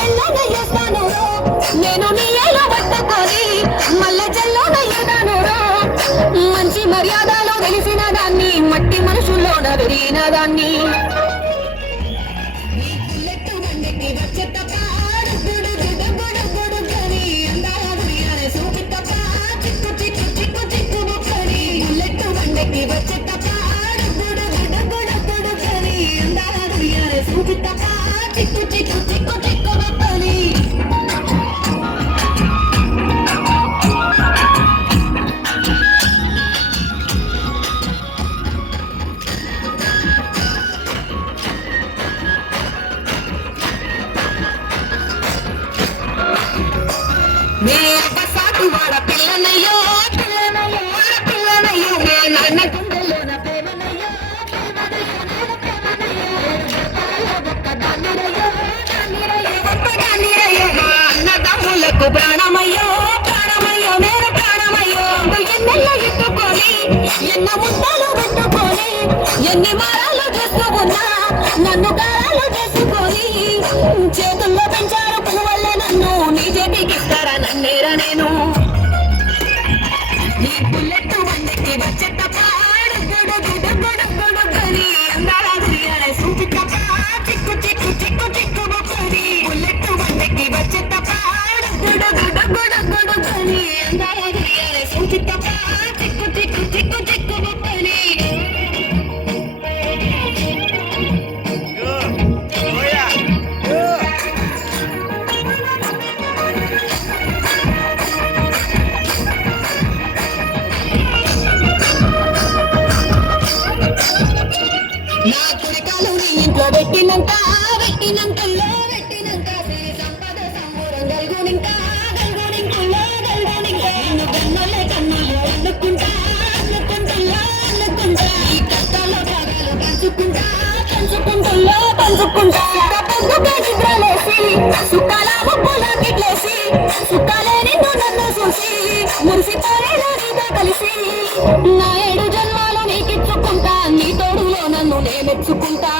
మెల్లగా నేను నీలో పట్టుకొని మళ్ళీ చెల్లోన ఎదాను మంచి మర్యాదలో తెలిసిన దాన్ని మట్టి మనుషుల్లోన పెరిగిన దాన్ని. Me పెట్టినంత పెట్టినంత పెట్టినంత సంపద సంబూరం గల్గోనింక గల్గోనింక గల్గోనింక. నిన్ను కన్నులే నన్ను చూసి మురిసిపోయే కలిసి. నా ఏడు జన్మాలు నీకిచ్చుకుంటా నీ తోడులో నన్ను నేనెచ్చుకుంటా.